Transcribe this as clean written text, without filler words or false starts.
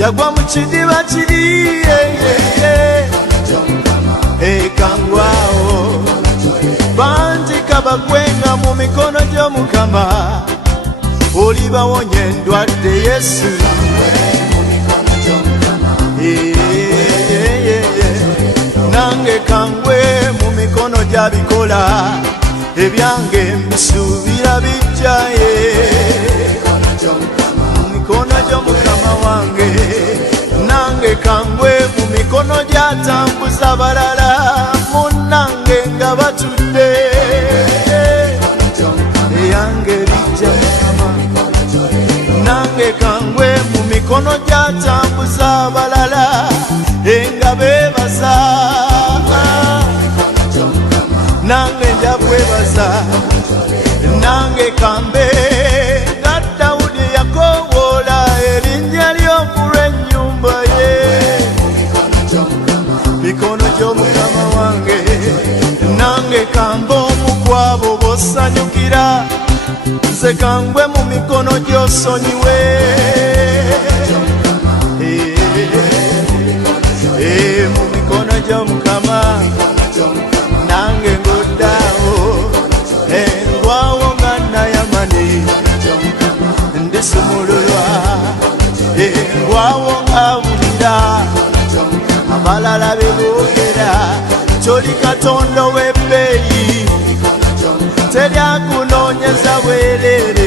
yagwa mu kidiba kiri ekangwawo bangi kabagwenga mu mikono gy'Omukama olibawonye endwadde Yesu nange kangwe mu mikono gy'abikola ebyange mbisuubira bijjaye mu mikono gy'Omukama wange nange kangwe mu mikono gy'atambuza balala munnange nga batudde eyange lijja Mukama nange kangwe mu mikono gy'atambuza balala nga beebaza nange nja kwebaza nange kambe nga Dawudi yakowoola erinnya ly'omulwa ennyumba ye mikono gy'Omukama wange nange kambe omu kwabo b'osanyukira nze kangwe mu mikono gy'osonyiwe mu mikono gy'Omukama nange ngoddaawo engwawo nga Nayamani ndisumululwa engwawo ng'awulira abalala be boogera kyoli Katonda w'ebbeeyi teryakunoonyeza bwereere